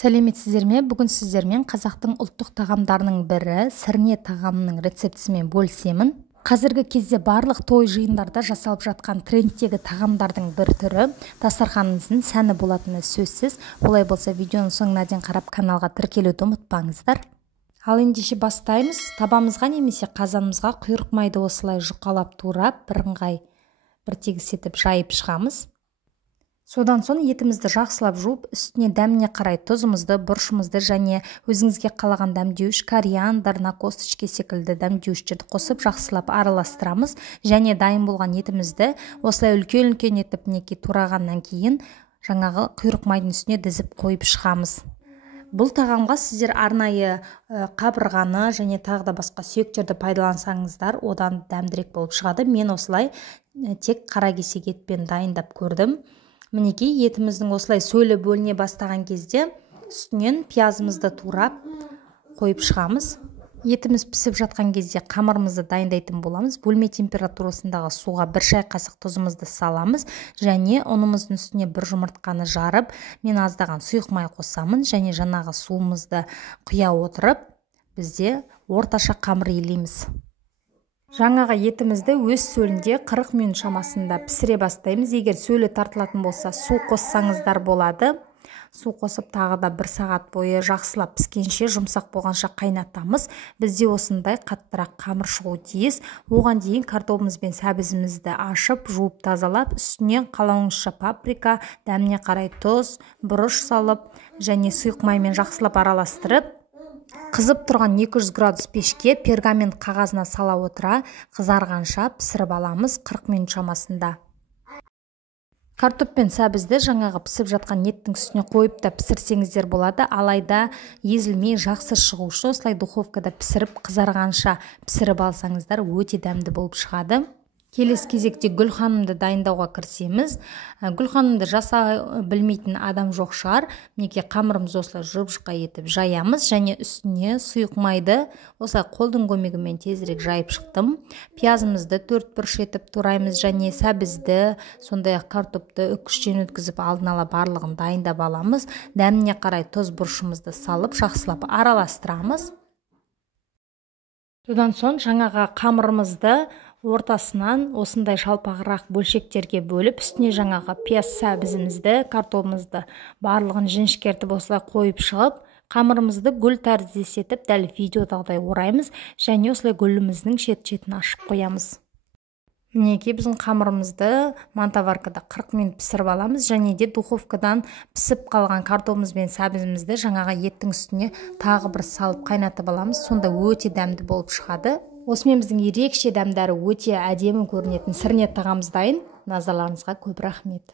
Сәлеметсіздер ме? Бүгін сіздермен қазақтың ұлттық тағамдарының бірі сірне тағамының рецептісімен бөлісемін. Қазіргі кезде барлық той жиындарда жасалып жатқан трендтегі тағамдардың бір түрі, дастарханыңыздың сәні болатыны сөзсіз. Олай болса, видеоның соңына дейін қарап каналға тіркелуді ұмытпаңыздар. Ал ендеше бастаймыз. Табамызға немесе қазанымызға құйрық майды осылай жұқалап турап, бірыңғай бір тегіс етіп жайып шығамыз. Содан соң етімізді жақсылап жуып, үстіне дәміне қарай тұзымызды, бұрышымызды және өзіңізге қалаған дәмдеуіш, кориандр, на косточке секілді дәмдеуіштерді қосып жақсылап араластырамыз. Және дайын болған етімізді осылай үлкен-үлкен етіп мінекей турағаннан кейін жаңағы құйрық майдың үстіне дізіп қойып шығамыз. Бұл тағамға сіздер арнайы қабырғаны және тағы да басқа сүйектерді пайдалансаңыздар, одан дәмдірек болып шығады. Мен осылай тек қара кесек етпен дайындап көрдім. Мінекей етіміздің осылай сөлі бөліне бастаған кезде үстінен пиязымызды турап қойып шығамыз. Етіміз пісіп жатқан кезде қамырымызды дайындайтын боламыз. Бөлме температурасындағы суға бір шай қасық тұзымызды саламыз және ұнымыздың үстіне бір жұмыртқаны жарып, мен аздаған сұйық май қосамын және жаңағы суымызды құя отырып, бізде орташа қамыр илейміз. Жаңағы етімізді өз сөлінде 40 минут шамасында пісіре бастаймыз. Егер сөлі тартылатын болса, су қоссаңыздар болады. Су қосып тағы да 1 сағат бойы жақсылап піскенше, жұмсақ болғанша қайнатамыз. Бізде осындай қаттырақ қамыр шығуы тиіс. Оған дейін картопымыз бен сәбізімізді ашып, жуып тазалап, үстіне қалауыңызша паприка, дәміне қарай тұз, бұрыш салып және сұйық маймен жақсылап араластырып, қызып тұрған 200 градус пешке пергамент қағазына сала отыра қызарғанша пісіріп аламыз 40 минут шамасында. Картоп пен сәбізді жаңағы пісіп жатқан еттің үстіне қойып та пісірсеңіздер болады, алайда езілмей жақсы шығу үшін осылай духовкада пісіріп қызарғанша пісіріп алсаңыздар өте дәмді болып шығады. Келесі кезекте гүлханымды дайындауға кірісеміз. Гүлханымды жасай білмейтін адам жоқ шығар. Мінекей қамырымызды осылай жұп-жұқа етіп жаямыз және үстіне сұйық майды осылай қолдың көмегімен тезірек жайып шықтым. Пиязымызды 4 бұрыш етіп тураймыз және сәбізді, сондай-ақ картопты үккіштен өткізіп алдын ала барлығын дайындап аламыз. Дәміне қарай тұз бұрышымызды салып жақсылап араластырамыз. Содан соң жаңағы қамырымызды ортасынан осындай шалпағырақ бөлшектерге бөліп, үстіне жаңағы пияз сәбізімізді, картопымызды барлығын жіңішкертіп осылай қойып шығып, қамырымызды гүл тәріздес етіп, дәл видеодағыдай ораймыз және осылай гүліміздің шет-шетін ашып қоямыз. Мінекей біздің қамырымызды мантаваркада 40 минут пісіріп аламыз және де духовкадан пісіп қалған картопымыз бен сәбізімізді жаңағы еттің үстіне тағы бір салып қайнатып аламыз. Сонда өте дәмді болып шығады. Осымен біздің ерекше дәмдары өте әдемі көрінетін сірне тағамыз дайын. Назарларыңызға көп рахмет.